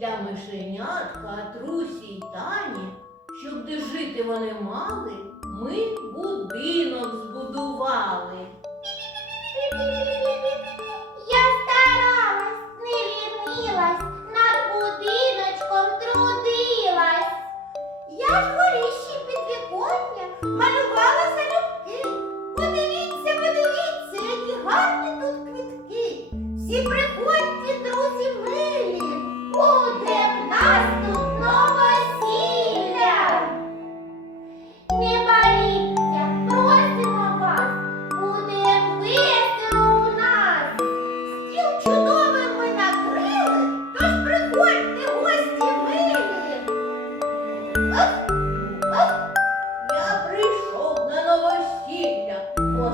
для мишенят Катрусі й Тані, щоб де жити вони мали, ми будинок збудували. Я прийшов на новосілля, по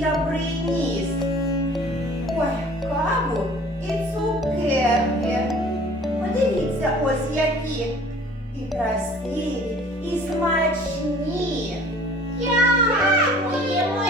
я приніс. Ой, каву і цукерки. Подивіться, ось які. І красиві, і смачні. Дякуємо.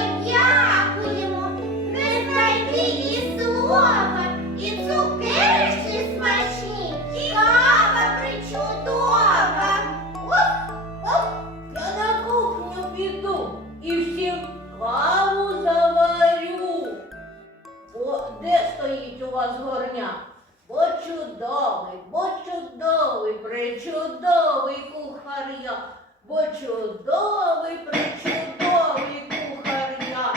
Вас горня? Бо чудовий, бо чудовий, причудовий кухар я, бо чудовий, причудовий кухар я.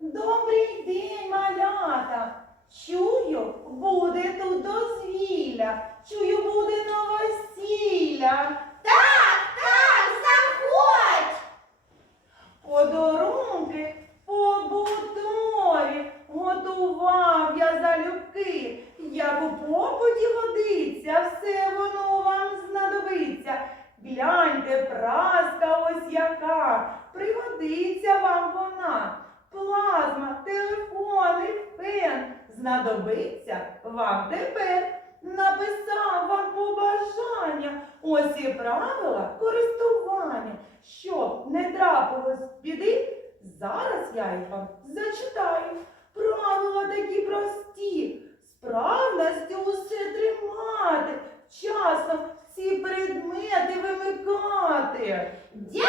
Добрий день, малята. Чую, буде тут дозвілля. Чую, буде новосілля. Праска ось яка, пригодиться вам вона. Плазма, телефон і фен знадобиться вам тепер. Написав вам побажання. Ось і правила користування. Щоб не трапилось біди, зараз я їх вам зачитаю. Правила вчасно всі